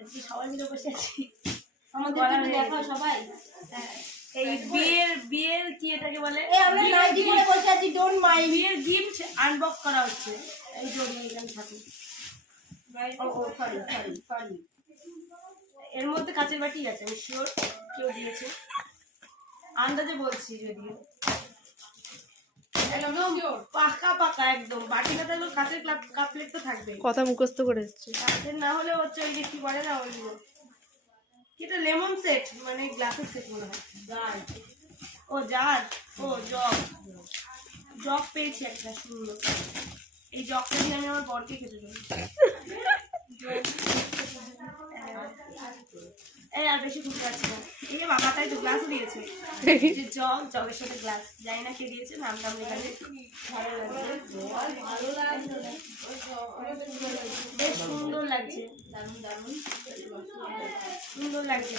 আজকে সবাই মিলে বসে আছি। আমাদের দেখাও সবাই। এই বিয়ের কি এটাকে বলে, আমরা নাইটি পরে বসে আছি, ডোন্ট মাইন্ড। বিয়ের গিফট আনবক্স করা হচ্ছে। এই জন্য এখানে থাকে। সরি। এর মধ্যে কাঁচের বাটি আছে, আমি শিওর কেউ দিয়েছে, আন্দাজে বলছি। যদিও পাকা পাকা একদম, বাটিটা থাকলে কাঁচের কাপ প্লেট তো থাকবে। কথা মুখস্থ করে এসছে। কাঁচের না হলে হচ্ছে ওই যে কি বলে না, ওইগুলো এটা লেমন সেট, মানে গ্লাসের সেট মনে হয়। ও জার, ও জগ পেয়েছি একটা সুন্দর। এই জগটা দিয়ে আমি আমার বরকে খেতে দেবো। এই আর বেশি খুঁজে পাচ্ছি না। এই যে বাবা তাই তো গ্লাসও দিয়েছে, যে জগের সাথে গ্লাস, জানি না কে দিয়েছে, নামটা আমি এখানে বেশ সুন্দর লাগছে, সুন্দর লাগছে।